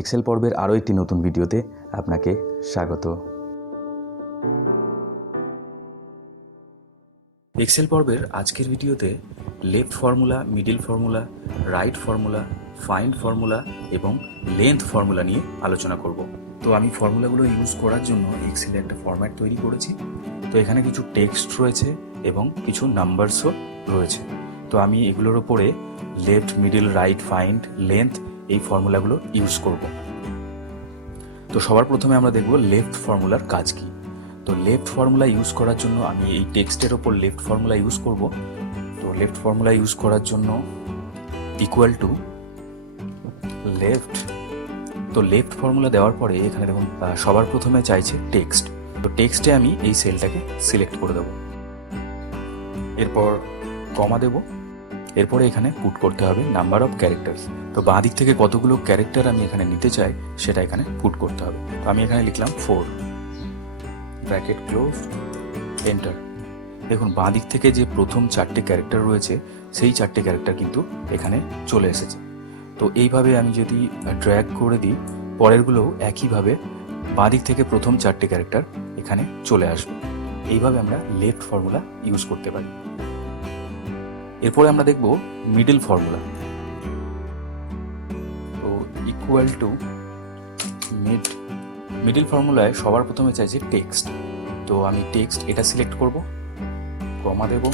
Excel পর্বের আরও একটি নতুন ভিডিওতে আপনাকে স্বাগত। এক্সেল পর্বের আজকের ভিডিওতে left formula, middle formula, right formula, find formula এবং লেন্থ ফর্মুলা নিয়ে আলোচনা করব। তো আমি ফর্মুলাগুলো ইউজ করার জন্য এক্সেলে একটা ফরম্যাট তৈরি করেছি। তো এখানে কিছু টেক্সট রয়েছে এবং কিছু নাম্বারসও রয়েছে। তো আমি এগুলোর ওপরে left, middle, right, find, length এই ফর্মুলাগুলো ইউজ করব। তো সবার প্রথমে আমরা দেখব লেফট ফর্মুলার কাজ কি। তো লেফট ফর্মুলা ইউজ করার জন্য আমি এই টেক্সটের ওপর লেফট ফর্মুলা ইউজ করব। তো লেফট ফর্মুলা ইউজ করার জন্য ইকুয়াল টু লেফট। তো লেফট ফর্মুলা দেওয়ার পরে এখানে দেখুন সবার প্রথমে চাইছে টেক্সট। তো টেক্সটে আমি এই সেলটাকে সিলেক্ট করে দেব, এরপর কমা দেব, এরপরে এখানে পুট করতে হবে নাম্বার অফ ক্যারেক্টার্স। তো বাঁ দিক থেকে কতগুলো ক্যারেক্টার আমি এখানে নিতে চাই সেটা এখানে পুট করতে হবে। তো আমি এখানে লিখলাম 4, ব্র্যাকেট ক্লোজ, এন্টার। দেখুন বাঁ দিক থেকে যে প্রথম 4টে ক্যারেক্টার রয়েছে সেই 4টে ক্যারেক্টার কিন্তু এখানে চলে এসেছে। তো এইভাবে আমি যদি ড্র্যাগ করে দিই, পরেরগুলোও একইভাবে বাঁ দিক থেকে প্রথম 4টে ক্যারেক্টার এখানে চলে আসবে। এইভাবে আমরা লেফট ফর্মুলা ইউজ করতে পারি। এরপরে আমরা দেখব মিডল ফর্মুলা। তো ইকুয়াল টু মিডল ফর্মুলায় সবার প্রথমে চাইছে টেক্সট। তো আমি টেক্সট এটা সিলেক্ট করব, কমা দেব,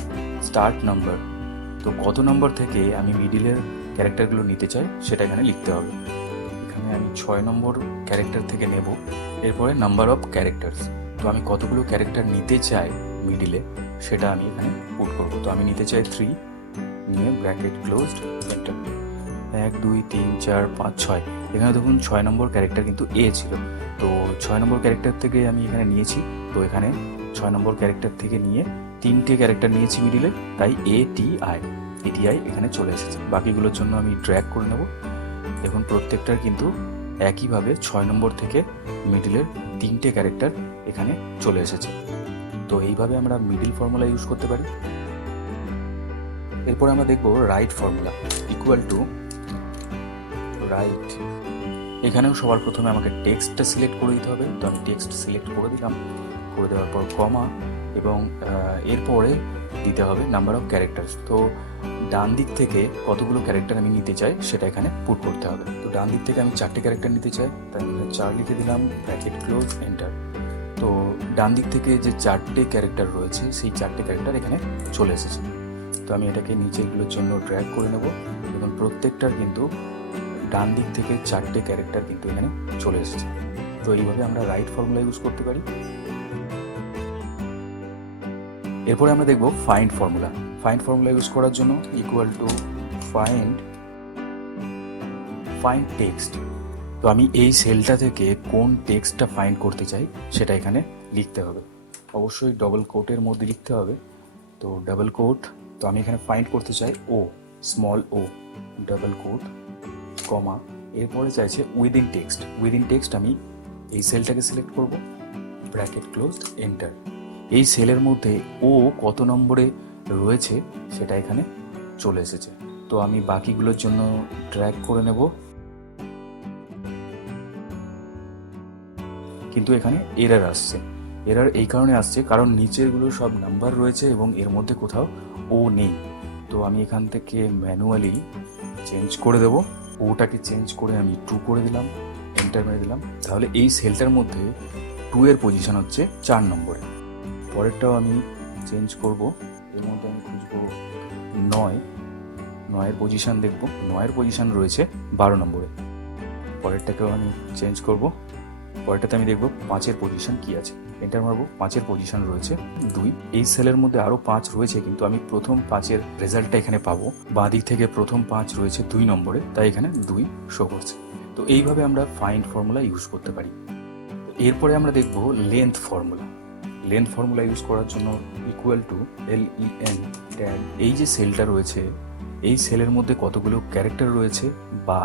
স্টার্ট নাম্বার। তো কত নম্বর থেকে আমি মিডিলের ক্যারেক্টারগুলো নিতে চাই সেটা এখানে লিখতে হবে। এখানে আমি 6 নম্বর ক্যারেক্টার থেকে নেব। এরপরে নাম্বার অফ ক্যারেক্টার্স। তো আমি কতগুলো ক্যারেক্টার নিতে চাই মিডিলে সেটা আমি এখানে পুট করব। তো আমি নিতে চাই 3, নিয়ে ব্র্যাকেট ক্লোজড, এন্টার। 1 2 3 4 5 6। এখানে দেখুন 6 নম্বর ক্যারেক্টার কিন্তু এ ছিল। তো 6 নম্বর ক্যারেক্টার থেকে আমি এখানে নিয়েছি। তো এখানে 6 নম্বর ক্যারেক্টার থেকে নিয়ে 3টে ক্যারেক্টার নিয়েছি মিডিলে, তাই এটিআই এখানে চলে এসেছে। বাকিগুলোর জন্য আমি ড্র্যাগ করে নেব। দেখুন প্রত্যেকটার কিন্তু একইভাবে 6 নম্বর থেকে মিডিলের 3টে ক্যারেক্টার এখানে চলে এসেছে। তো এইভাবে আমরা মিডল ফর্মুলা ইউজ করতে পারি। এরপর আমরা দেখব right formula. Equal to right. এখানেও সবার প্রথমে আমাকে টেক্সটটা সিলেক্ট করে দিতে হবে। তো আমি টেক্সট সিলেক্ট করে দিলাম, করে দেওয়ার পর কমা, এবং এরপরে দিতে হবে নাম্বার অফ ক্যারেক্টার্স। তো ডান দিক থেকে কতগুলো ক্যারেক্টার আমি নিতে চাই সেটা এখানে পুট করতে হবে। তো ডান দিক থেকে আমি 4টে ক্যারেক্টার নিতে চাই, তাই আমি 4 লিখে দিলাম, ব্র্যাকেট ক্লোজ, এন্টার। তো ডান দিক থেকে যে 4টে ক্যারেক্টার রয়েছে সেই 4টে ক্যারেক্টার এখানে চলে এসেছে। তো আমি এটাকে নিচেগুলোর জন্য ড্র্যাগ করে নেব, এবং প্রত্যেকটার কিন্তু ডান দিক থেকে 4টে ক্যারেক্টার কিন্তু এখানে চলে এসেছে। তো এইভাবে আমরা রাইট ফর্মুলা ইউজ করতে পারি। এরপরে আমরা দেখব find formula. Find formula use করার জন্য ইকুয়াল টু ফাইন্ড টেক্সট। তো আমি এই সেলটা থেকে কোন টেক্সটটা ফাইন্ড করতে চাই সেটা এখানে লিখতে হবে। অবশ্যই ডবল কোটের মধ্যে লিখতে হবে। তো ডাবল কোট। তো আমি এখানে ফাইন্ড করতে চাই ও, স্মল ও, ডাবল কোট, কমা, এরপরে চাইছে উইদিন টেক্সট। উইদিন টেক্সট আমি এই সেলটাকে সিলেক্ট করব, ব্র্যাকেট ক্লোজড, এন্টার। এই সেলের মধ্যে ও কত নম্বরে রয়েছে সেটা এখানে চলে এসেছে। তো আমি বাকিগুলোর জন্য ড্র্যাগ করে নেব, কিন্তু এখানে এরর আসছে। এরর এই কারণে আসছে কারণ নিচেরগুলো সব নাম্বার রয়েছে এবং এর মধ্যে কোথাও ও নেই। তো আমি এখান থেকে ম্যানুয়ালি চেঞ্জ করে দেব। ওটাকে চেঞ্জ করে আমি 2 করে দিলাম, এন্টার মেরে দিলাম। তাহলে এই সেলটার মধ্যে 2 এর পজিশন হচ্ছে 4 নম্বরে। পরেরটাও আমি চেঞ্জ করব। এর মধ্যে আমি খুঁজবো 9 এর পজিশন দেখব। 9 এর পজিশন রয়েছে 12 নম্বরে। পরেরটাকেও আমি চেঞ্জ করব। পরেরটাতে আমি দেখব 5 এর পজিশন কি আছে, এন্টার মারবো। 5 এর পজিশন রয়েছে 2। এই সেলের মধ্যে আরও 5 রয়েছে, কিন্তু আমি প্রথম 5-এর রেজাল্টটা এখানে পাবো। বাঁ দিক থেকে প্রথম 5 রয়েছে 2 নম্বরে, তাই এখানে 2 শো করছে। তো এইভাবে আমরা ফাইন্ড ফর্মুলা ইউজ করতে পারি। এরপরে আমরা দেখব length formula. Length formula use করার জন্য ইকুয়াল টু LEN ট্যাগ। এই যে সেলটা রয়েছে এই সেলের মধ্যে কতগুলো ক্যারেক্টার রয়েছে বা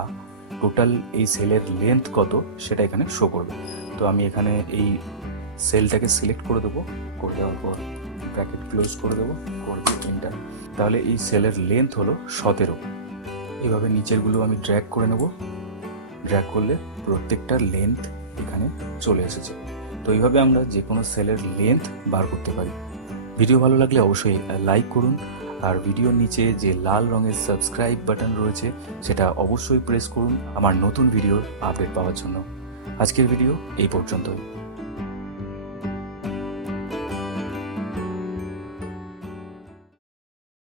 টোটাল এই সেলের লেন্থ কত সেটা এখানে শো করবে। তো আমি এখানে এই সেলটাকে সিলেক্ট করে দেবো, করে দেওয়ার পর ব্র্যাকেট ক্লোজ করে দেবো, করে দিয়ে এন্টার। তাহলে এই সেলের লেন্থ হলো 17। এইভাবে নিচেরগুলো আমি ড্র্যাগ করে নেব, ড্র্যাগ করলে প্রত্যেকটার লেন্থ এখানে চলে এসেছে। তো এইভাবে আমরা যে কোনো সেলের লেন্থ বার করতে পারি। ভিডিও ভালো লাগলে অবশ্যই লাইক করুন, আর ভিডিওর নিচে যে লাল রঙের সাবস্ক্রাইব বাটন রয়েছে সেটা অবশ্যই প্রেস করুন আমার নতুন ভিডিওর আপডেট পাওয়ার জন্য। আজকের ভিডিও এই পর্যন্তই।